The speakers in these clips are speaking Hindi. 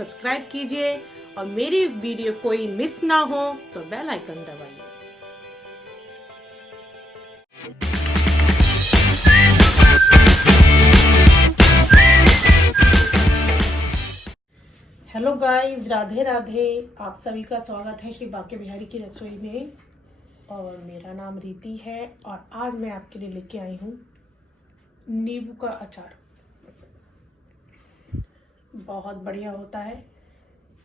सब्सक्राइब कीजिए और मेरी वीडियो कोई मिस ना हो तो बेल आइकन दबाइए। Hello guys, Radhe Radhe. आप सभी का स्वागत है श्री बाके बिहारी की रसोई में। और मेरा नाम रीति है और आज मैं आपके लिए लेके आई हूँ नींबू का अचार। बहुत बढ़िया होता है,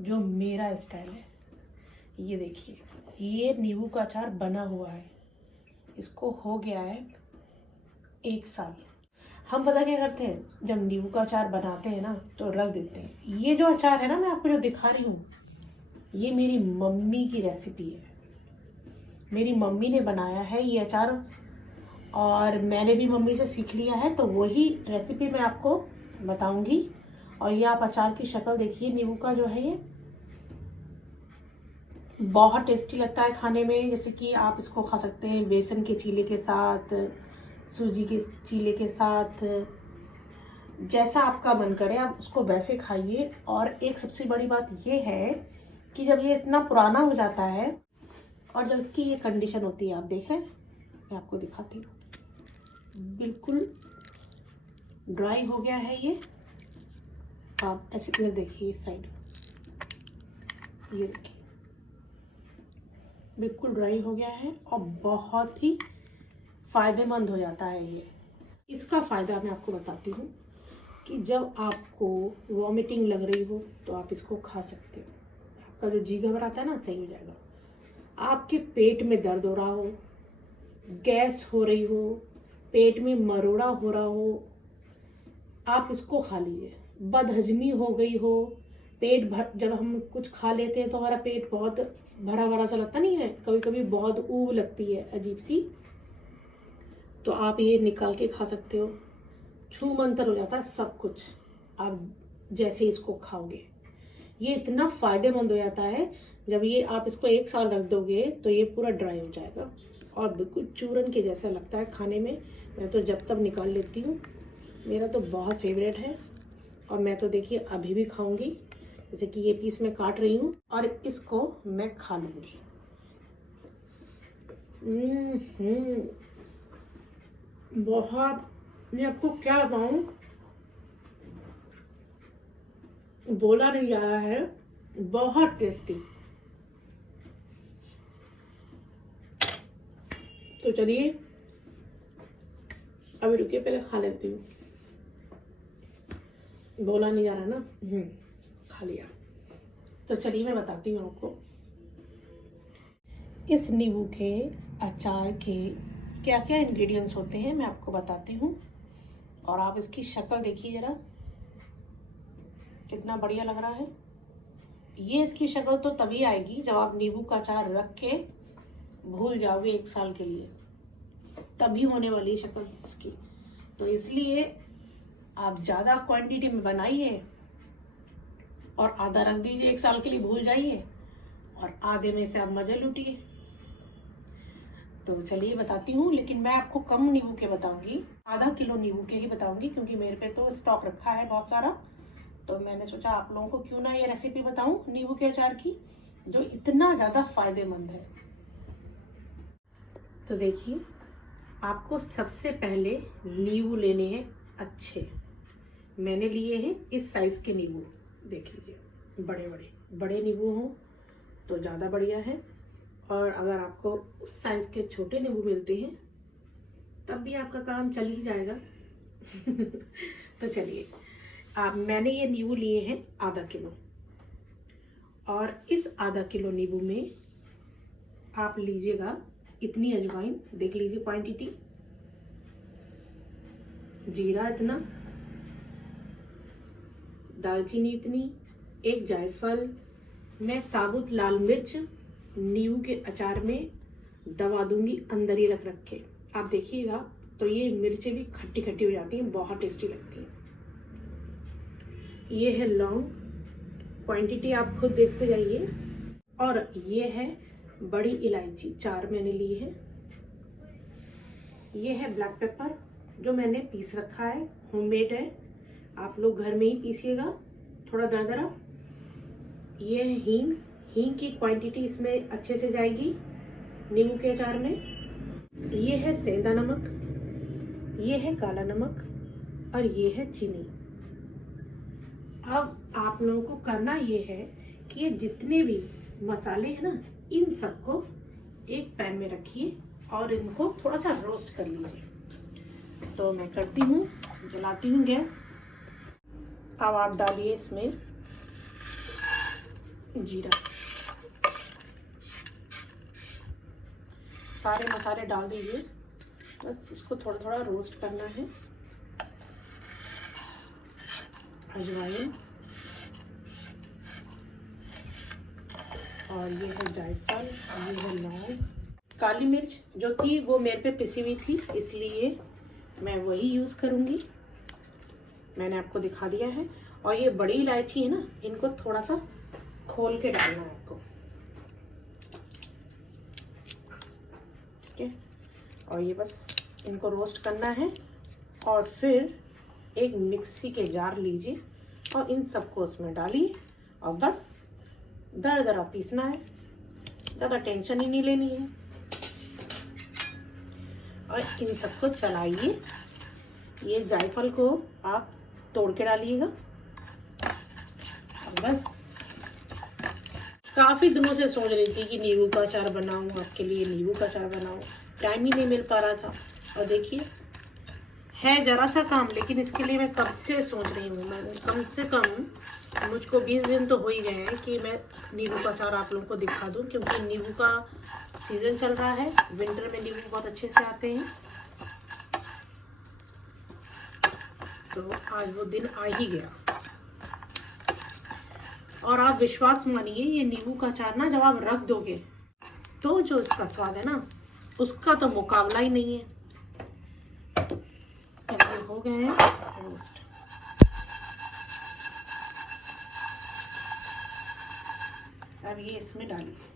जो मेरा स्टाइल है। ये देखिए, ये नींबू का अचार बना हुआ है, इसको हो गया है 1 साल। हम पता क्या करते हैं, जब नींबू का अचार बनाते हैं ना तो रख देते हैं। ये जो अचार है ना, मैं आपको जो दिखा रही हूँ, ये मेरी मम्मी की रेसिपी है। मेरी मम्मी ने बनाया है ये अचार और मैंने भी मम्मी से सीख लिया है, तो वही रेसिपी मैं आपको बताऊंगी। और ये आप अचार की शक्ल देखिए, नींबू का जो है ये बहुत टेस्टी लगता है खाने में। जैसे कि आप इसको खा सकते हैं बेसन के चीले के साथ, सूजी के चीले के साथ, जैसा आपका मन करे आप उसको वैसे खाइए। और एक सबसे बड़ी बात ये है कि जब ये इतना पुराना हो जाता है और जब इसकी ये कंडीशन होती है, आप देख रहे हैं, मैं आपको दिखाती हूँ, बिल्कुल ड्राई हो गया है ये। आप ऐसे इधर देखिए, इस साइड ये देखिए, बिल्कुल ड्राई हो गया है और बहुत ही फ़ायदेमंद हो जाता है ये। इसका फ़ायदा मैं आपको बताती हूँ कि जब आपको वॉमिटिंग लग रही हो तो आप इसको खा सकते हो। आपका जो जी घबराता है ना, सही हो जाएगा। आपके पेट में दर्द हो रहा हो, गैस हो रही हो, पेट में मरोड़ा हो रहा हो, आप इसको खा लीजिए। बदहजमी हो गई हो, पेट भर, जब हम कुछ खा लेते हैं तो हमारा पेट बहुत भरा भरा सा लगता नहीं है, कभी कभी बहुत ऊब लगती है अजीब सी, तो आप ये निकाल के खा सकते हो। छू मंतर हो जाता है सब कुछ आप जैसे इसको खाओगे। ये इतना फ़ायदेमंद हो जाता है, जब ये आप इसको 1 साल रख दोगे तो ये पूरा ड्राई हो जाएगा और बिल्कुल चूरन के जैसा लगता है खाने में। मैं तो जब तब निकाल लेती हूँ, मेरा तो बहुत फेवरेट है। और मैं तो देखिए अभी भी खाऊंगी। जैसे कि ये पीस मैं काट रही हूँ और इसको मैं खा लूँगी। बहुत, मैं आपको क्या बताऊँ, बोला नहीं जा रहा है, बहुत टेस्टी। तो चलिए अभी रुकिए, पहले खा लेती हूँ। बोला नहीं जा रहा ना, खा लिया। तो चलिए मैं बताती हूँ आपको इस नींबू के अचार के क्या क्या इंग्रेडिएंट्स होते हैं, मैं आपको बताती हूँ। और आप इसकी शक्ल देखिए जरा, कितना बढ़िया लग रहा है। ये इसकी शक्ल तो तभी आएगी जब आप नींबू का अचार रख के भूल जाओगे 1 साल के लिए, तभी होने वाली शक्ल इसकी। तो इसलिए आप ज़्यादा क्वांटिटी में बनाइए और आधा रख दीजिए, 1 साल के लिए भूल जाइए, और आधे में से आप मजे लूटिए। तो चलिए बताती हूँ, लेकिन मैं आपको कम नींबू के बताऊंगी, आधा किलो नींबू के ही बताऊंगी, क्योंकि मेरे पे तो स्टॉक रखा है बहुत सारा। तो मैंने सोचा आप लोगों को क्यों ना ये रेसिपी बताऊं नींबू के अचार की, जो इतना ज़्यादा फायदेमंद है। तो देखिए, आपको सबसे पहले नींबू लेने हैं अच्छे। मैंने लिए हैं इस साइज़ के नींबू, देख लीजिए, बड़े बड़े बड़े नींबू हों तो ज़्यादा बढ़िया है। और अगर आपको उस साइज़ के छोटे नींबू मिलते हैं तब भी आपका काम चल ही जाएगा। तो चलिए, मैंने ये नींबू लिए हैं आधा किलो, और इस आधा किलो नींबू में आप लीजिएगा इतनी अजवाइन, देख लीजिए क्वांटिटी, जीरा इतना, दालचीनी इतनी, एक जायफल। मैं साबुत लाल मिर्च नींबू के अचार में दबा दूंगी अंदर ही रख के। आप देखिएगा तो ये मिर्चें भी खट्टी खट्टी हो जाती हैं, बहुत टेस्टी लगती हैं। ये है लौंग, क्वांटिटी आप खुद देखते जाइए। और ये है बड़ी इलायची, 4 मैंने ली है। ये है ब्लैक पेपर, जो मैंने पीस रखा है, होममेड है, आप लोग घर में ही पीसिएगा, थोड़ा दरदरा। ये है हींग। हींग की क्वांटिटी इसमें अच्छे से जाएगी नींबू के अचार में। ये है सेंधा नमक, ये है काला नमक और ये है चीनी। अब आप लोगों को करना ये है कि ये जितने भी मसाले हैं ना, इन सबको एक पैन में रखिए और इनको थोड़ा सा रोस्ट कर लीजिए। तो मैं करती हूँ, जलाती हूँ गैस। अब आप डालिए इसमें जीरा, सारे मसाले डाल दीजिए। बस इसको थोड़ा थोड़ा रोस्ट करना है। अजवाइन और ये है जायफल, ये है लौंग। काली मिर्च जो थी वो मेरे पे पिसी हुई थी, इसलिए मैं वही यूज़ करूँगी, मैंने आपको दिखा दिया है। और ये बड़ी इलायची है ना, इनको थोड़ा सा खोल के डालना है आपको, ठीक है। और ये बस इनको रोस्ट करना है और फिर एक मिक्सी के जार लीजिए और इन सबको उसमें डालिए और बस दरदरा पीसना है, ज़्यादा टेंशन ही नहीं लेनी है। और इन सबको चलाइए। ये जायफल को आप तोड़ के डालिएगा। और बस काफ़ी दिनों से सोच रही थी कि नींबू का अचार बनाऊँ, आपके लिए नींबू का अचार बनाऊँ, टाइम ही नहीं मिल पा रहा था। और देखिए है ज़रा सा काम, लेकिन इसके लिए मैं कब से सोच रही हूँ। मैं कम से कम मुझको 20 दिन तो हो ही गए हैं कि मैं नींबू का अचार आप लोगों को दिखा दूँ, क्योंकि नींबू का सीज़न चल रहा है। विंटर में नींबू बहुत अच्छे से आते हैं, तो आज वो दिन आ ही गया। और आप विश्वास मानिए, ये नींबू का अचार ना जब आप रख दोगे तो जो इसका स्वाद है ना, उसका तो मुकाबला ही नहीं है। ये हो गए हैं रोस्ट। अब ये इसमें डालिए।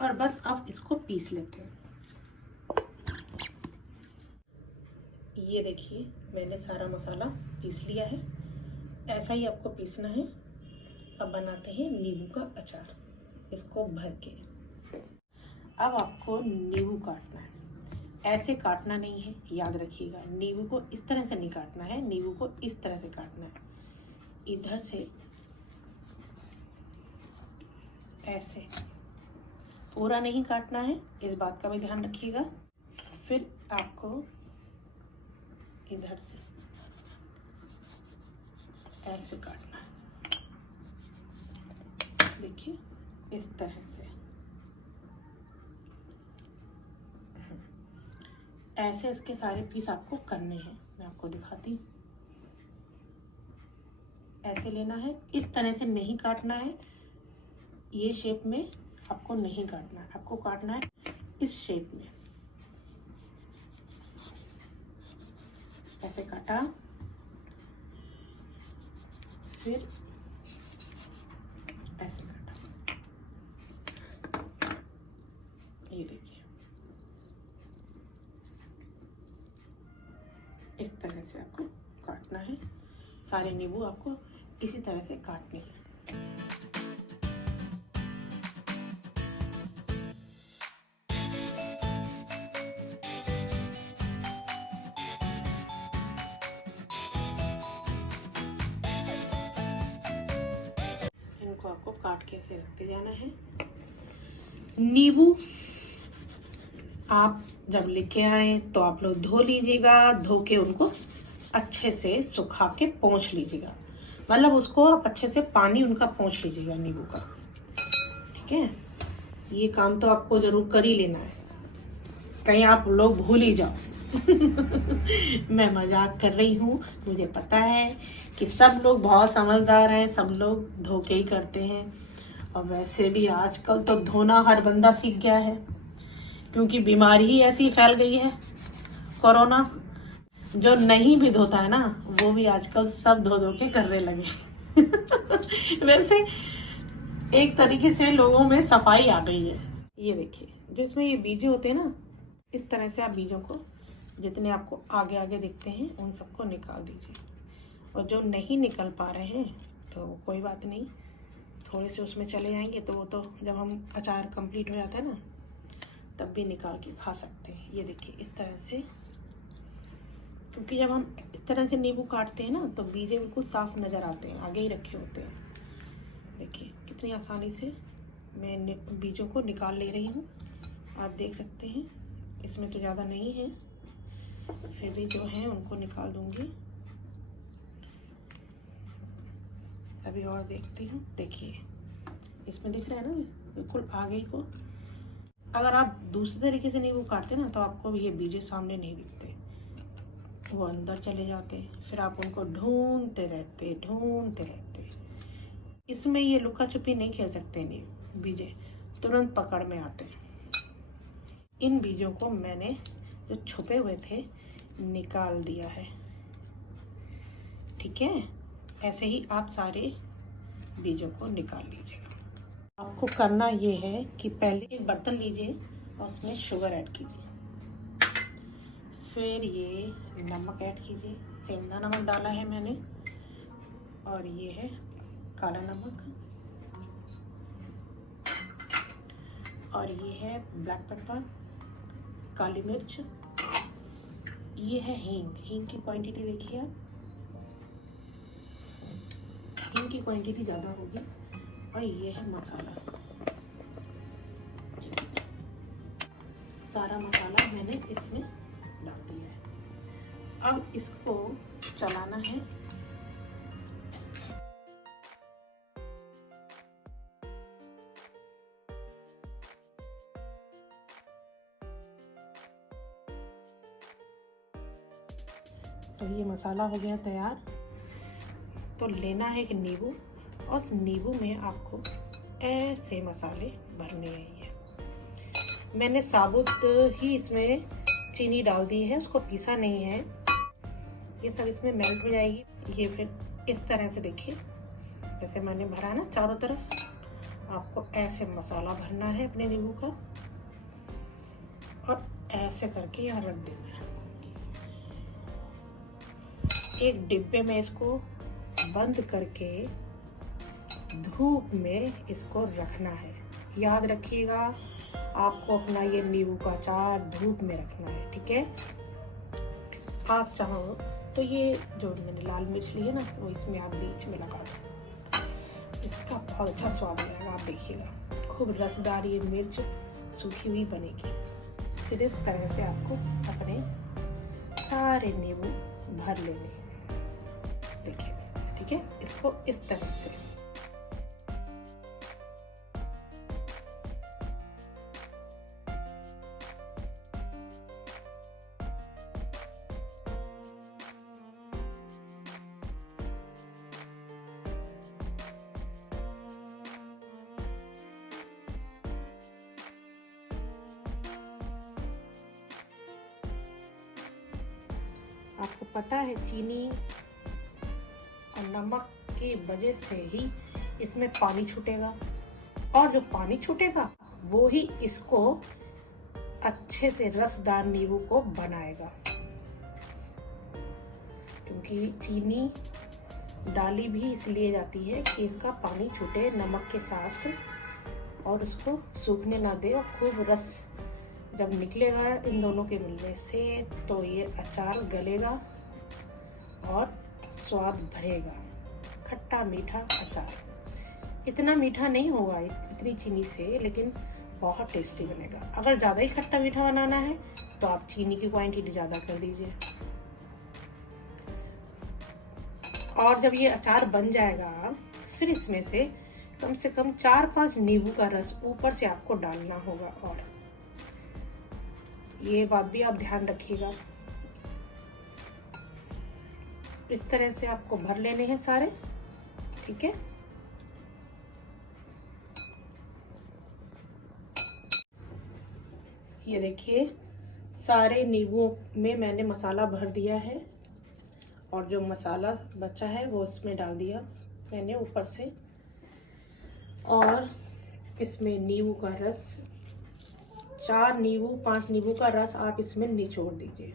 और बस अब इसको पीस लेते हैं। ये देखिए मैंने सारा मसाला पीस लिया है, ऐसा ही आपको पीसना है। अब बनाते हैं नींबू का अचार, इसको भर के। अब आपको नींबू काटना है, ऐसे काटना नहीं है, याद रखिएगा। नींबू को इस तरह से नहीं काटना है, नींबू को इस तरह से काटना है, इधर से ऐसे। पूरा नहीं काटना है, इस बात का भी ध्यान रखिएगा। फिर आपको इधर से ऐसे काटना है, देखिए इस तरह से। ऐसे इसके सारे पीस आपको करने हैं, मैं आपको दिखाती हूँ। ऐसे लेना है, इस तरह से नहीं काटना है, ये शेप में आपको नहीं काटना है, आपको काटना है इस शेप में। ऐसे काटा, फिर ऐसे काटा, ये देखिए इस तरह से आपको काटना है। सारे नींबू आपको इसी तरह से काटने हैं। इनको आपको काट के ऐसे रखते जाना है। नींबू आप जब लेके आए तो आप लोग धो लीजिएगा, धो के उनको अच्छे से सुखा के पोंछ लीजिएगा। मतलब उसको आप अच्छे से पानी उनका पोंछ लीजिएगा नींबू का, ठीक है। ये काम तो आपको जरूर कर ही लेना है, कहीं आप लोग भूल ही जाओ। मैं मजाक कर रही हूँ, मुझे पता है कि सब लोग बहुत समझदार हैं, सब लोग धोखे ही करते हैं। और वैसे भी आजकल तो धोना हर बंदा सीख गया है, क्योंकि बीमारी ही ऐसी फैल गई है कोरोना। जो नहीं भी धोता है ना, वो भी आजकल सब धो धो के करने लगे। वैसे एक तरीके से लोगों में सफाई आ गई है। ये देखिए जो इसमें ये बीजे होते हैं ना, इस तरह से आप बीजों को जितने आपको आगे आगे दिखते हैं उन सबको निकाल दीजिए। और जो नहीं निकल पा रहे हैं तो कोई बात नहीं, थोड़े से उसमें चले जाएंगे तो वो तो जब हम अचार कंप्लीट हो जाता है ना तब भी निकाल के खा सकते हैं। ये देखिए इस तरह से, क्योंकि जब हम इस तरह से नींबू काटते हैं ना तो बीजे बिल्कुल साफ नज़र आते हैं, आगे ही रखे होते हैं। देखिए कितनी आसानी से मैं बीजों को निकाल ले रही हूँ, आप देख सकते हैं। इसमें तो ज़्यादा नहीं है, फिर भी जो हैं उनको निकाल दूँगी। अभी और देखती हूँ। देखिए इसमें दिख रहा है ना बिल्कुल आगे को। अगर आप दूसरे तरीके से नींबू काटते ना तो आपको भी ये बीजे सामने नहीं दिखते, वो अंदर चले जाते, फिर आप उनको ढूंढते रहते। इसमें ये लुका छुपी नहीं खेल सकते, नहीं, बीजे तुरंत पकड़ में आते हैं। इन बीजों को मैंने जो छुपे हुए थे निकाल दिया है, ठीक है। ऐसे ही आप सारे बीजों को निकाल लीजिएगा। आपको करना ये है कि पहले एक बर्तन लीजिए और उसमें शुगर ऐड कीजिए, फिर ये नमक ऐड कीजिए। सेंधा नमक डाला है मैंने, और ये है काला नमक, और ये है ब्लैक पेपर, काली मिर्च, ये है हींग। हींग की क्वांटिटी देखिए आप, हींग की क्वांटिटी ज़्यादा होगी। और ये है मसाला, सारा मसाला मैंने इसमें डाल दिया है। अब इसको चलाना है। तो ये मसाला हो गया तैयार। तो लेना है कि नींबू, और उस नींबू में आपको ऐसे मसाले भरने हैं। मैंने साबुत ही इसमें चीनी डाल दी है, उसको पीसा नहीं है। ये सब इसमें मेल्ट हो जाएगी। ये फिर इस तरह से देखिए, जैसे मैंने भरा ना चारों तरफ, आपको ऐसे मसाला भरना है अपने नींबू का, और ऐसे करके यहाँ रख देना है। एक डिब्बे में इसको बंद करके धूप में इसको रखना है। याद रखिएगा, आपको अपना ये नींबू का अचार धूप में रखना है, ठीक है। आप चाहो तो ये जो मैंने लाल मिर्च ली है ना, वो इसमें आप बीच में लगा दो, इसका बहुत अच्छा स्वाद आएगा। आप देखिएगा खूब रसदार ये मिर्च सूखी हुई बनेगी। फिर इस तरह से आपको अपने सारे नींबू भर लेने हैं, देखिए, ठीक है। इसको इस तरह से आपको पता है चीनी और नमक की वजह से ही इसमें पानी छूटेगा, और जो पानी छूटेगा वो ही इसको अच्छे से रसदार नींबू को बनाएगा। क्योंकि चीनी डाली भी इसलिए जाती है कि इसका पानी छूटे नमक के साथ और उसको सूखने ना दे, और खूब रस जब निकलेगा इन दोनों के मिलने से तो ये अचार गलेगा और स्वाद भरेगा। खट्टा मीठा अचार, इतना मीठा नहीं होगा इतनी चीनी से, लेकिन बहुत टेस्टी बनेगा। अगर ज़्यादा ही खट्टा मीठा बनाना है तो आप चीनी की क्वांटिटी ज़्यादा कर दीजिए। और जब ये अचार बन जाएगा फिर इसमें से कम 4-5 नींबू का रस ऊपर से आपको डालना होगा। और ये बात भी आप ध्यान रखिएगा। इस तरह से आपको भर लेने हैं सारे, ठीक है। ये देखिए सारे नींबुओं में मैंने मसाला भर दिया है, और जो मसाला बचा है वो इसमें डाल दिया मैंने ऊपर से। और इसमें नींबू का रस 4 नींबू 5 नींबू का रस आप इसमें निचोड़ दीजिए,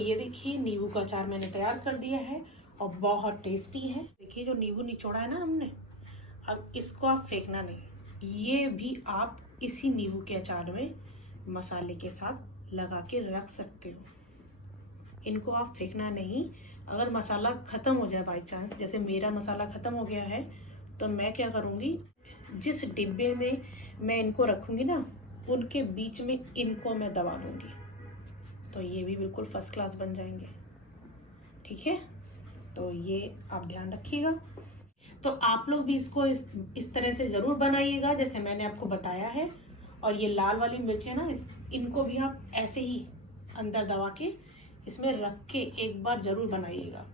ये देखिए नींबू का अचार मैंने तैयार कर दिया है और बहुत टेस्टी है। देखिए जो नींबू निचोड़ा है ना हमने, अब इसको आप फेंकना नहीं, ये भी आप इसी नींबू के अचार में मसाले के साथ लगा के रख सकते हो। इनको आप फेंकना नहीं। अगर मसाला ख़त्म हो जाए बाई चांस, जैसे मेरा मसाला ख़त्म हो गया है, तो मैं क्या करूँगी, जिस डिब्बे में मैं इनको रखूँगी ना, उनके बीच में इनको मैं दबा दूँगी, तो ये भी बिल्कुल फर्स्ट क्लास बन जाएंगे। ठीक है, तो ये आप ध्यान रखिएगा। तो आप लोग भी इसको इस तरह से ज़रूर बनाइएगा जैसे मैंने आपको बताया है। और ये लाल वाली मिर्चें ना, इनको भी आप ऐसे ही अंदर दबा के इसमें रख के एक बार ज़रूर बनाइएगा।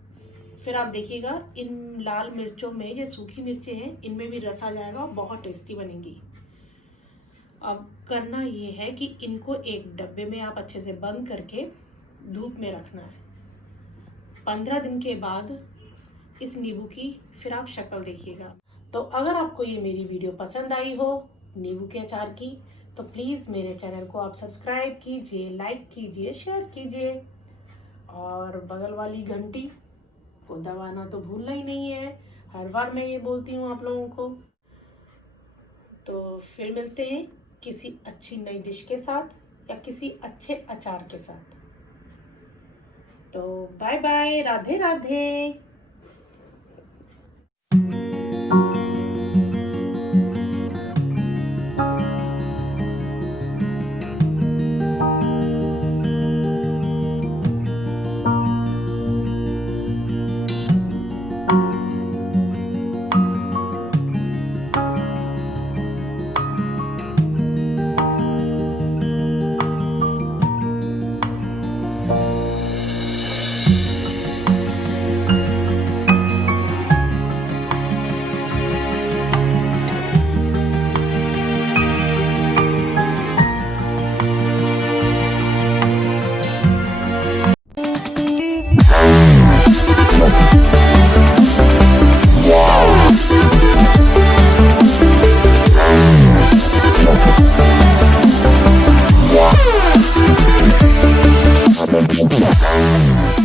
फिर आप देखिएगा इन लाल मिर्चों में, ये सूखी मिर्चें हैं, इनमें भी रस आ जाएगा और बहुत टेस्टी बनेंगी। अब करना ये है कि इनको एक डब्बे में आप अच्छे से बंद करके धूप में रखना है। 15 दिन के बाद इस नींबू की फिर आप शक्ल देखिएगा। तो अगर आपको ये मेरी वीडियो पसंद आई हो नींबू के अचार की, तो प्लीज़ मेरे चैनल को आप सब्सक्राइब कीजिए, लाइक कीजिए, शेयर कीजिए और बगल वाली घंटी को दबाना तो भूलना ही नहीं है। हर बार मैं ये बोलती हूँ आप लोगों को। तो फिर मिलते हैं किसी अच्छी नई डिश के साथ या किसी अच्छे अचार के साथ। तो bye bye, Radhe Radhe. Yeah.